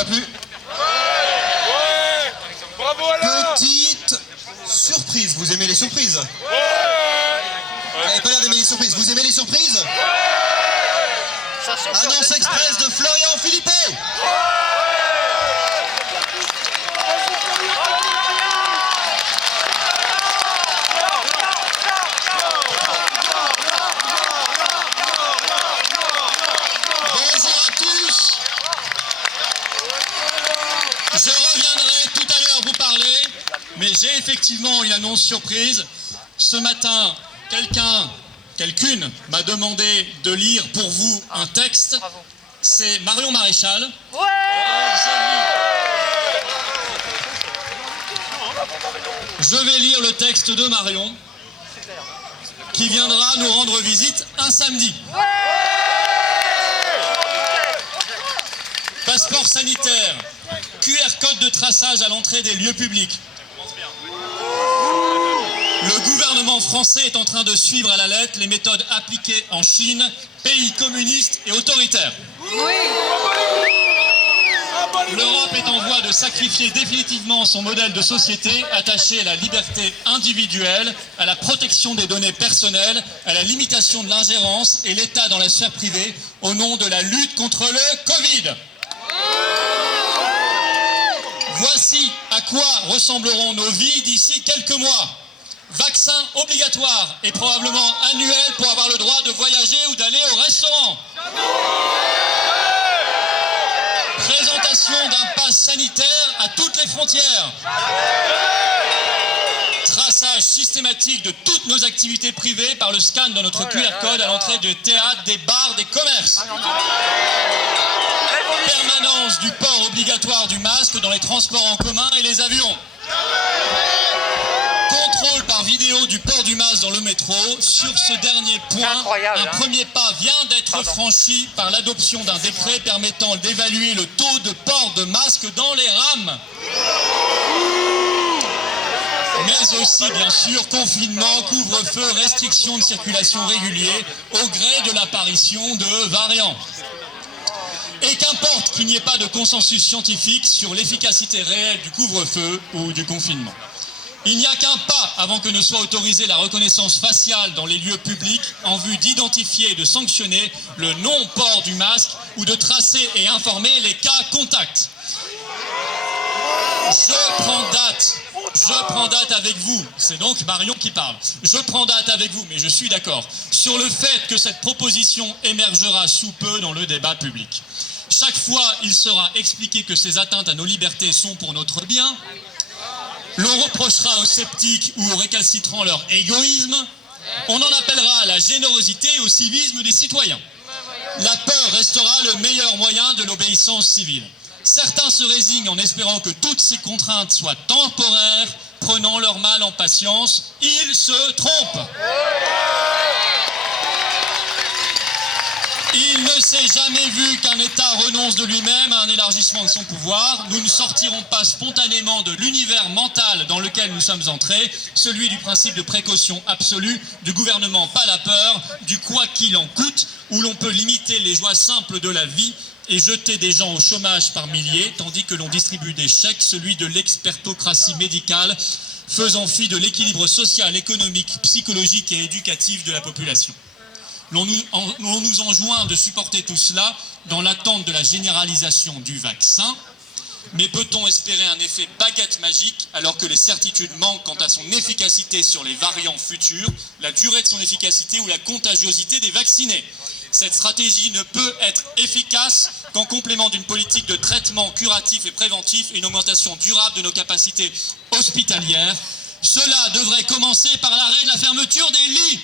va plus. Bravo Alain. Petite surprise, vous aimez les surprises? Vous n'avez pas l'air d'aimer les surprises, vous aimez les surprises? Annonce express de Florian Philippot. Bonjour à tous. Je reviendrai tout à l'heure vous parler, mais j'ai effectivement une annonce surprise. Ce matin, quelqu'une m'a demandé de lire pour vous un texte. C'est Marion Maréchal. Je vais lire le texte de Marion, qui viendra nous rendre visite un samedi. Passeport sanitaire, QR code de traçage à l'entrée des lieux publics. Le gouvernement français est en train de suivre à la lettre les méthodes appliquées en Chine, pays communiste et autoritaire. L'Europe est en voie de sacrifier définitivement son modèle de société attaché à la liberté individuelle, à la protection des données personnelles, à la limitation de l'ingérence et l'État dans la sphère privée au nom de la lutte contre le Covid. Voici à quoi ressembleront nos vies d'ici quelques mois. Vaccin obligatoire et probablement annuel pour avoir le droit de voyager ou d'aller au restaurant. Présentation d'un pass sanitaire à toutes les frontières. Traçage systématique de toutes nos activités privées par le scan de notre QR code à l'entrée des théâtres, des bars, des commerces. Permanence du port obligatoire du masque dans les transports en commun et les avions. Contrôle par vidéo du port du masque dans le métro. Sur ce dernier point, un premier pas vient d'être franchi par l'adoption d'un décret permettant d'évaluer le taux de port de masque dans les rames. Mais aussi, bien sûr, confinement, couvre-feu, restrictions de circulation réguliers au gré de l'apparition de variants. Et qu'importe qu'il n'y ait pas de consensus scientifique sur l'efficacité réelle du couvre-feu ou du confinement. Il n'y a qu'un pas avant que ne soit autorisée la reconnaissance faciale dans les lieux publics en vue d'identifier et de sanctionner le non-port du masque ou de tracer et informer les cas contacts. Je prends date avec vous, c'est donc Marion qui parle. Je prends date avec vous, mais je suis d'accord, sur le fait que cette proposition émergera sous peu dans le débat public. Chaque fois, il sera expliqué que ces atteintes à nos libertés sont pour notre bien. L'on reprochera aux sceptiques ou aux récalcitrants leur égoïsme. On en appellera à la générosité et au civisme des citoyens. La peur restera le meilleur moyen de l'obéissance civile. Certains se résignent en espérant que toutes ces contraintes soient temporaires, prenant leur mal en patience. Ils se trompent. Il ne s'est jamais vu qu'un État renonce de lui-même à un élargissement de son pouvoir. Nous ne sortirons pas spontanément de l'univers mental dans lequel nous sommes entrés, celui du principe de précaution absolue, du gouvernement pas la peur, du quoi qu'il en coûte, où l'on peut limiter les joies simples de la vie et jeter des gens au chômage par milliers, tandis que l'on distribue des chèques, celui de l'expertocratie médicale, faisant fi de l'équilibre social, économique, psychologique et éducatif de la population. L'on nous enjoint de supporter tout cela dans l'attente de la généralisation du vaccin. Mais peut-on espérer un effet baguette magique alors que les certitudes manquent quant à son efficacité sur les variants futurs, la durée de son efficacité ou la contagiosité des vaccinés? Cette stratégie ne peut être efficace qu'en complément d'une politique de traitement curatif et préventif et une augmentation durable de nos capacités hospitalières. Cela devrait commencer par l'arrêt de la fermeture des lits.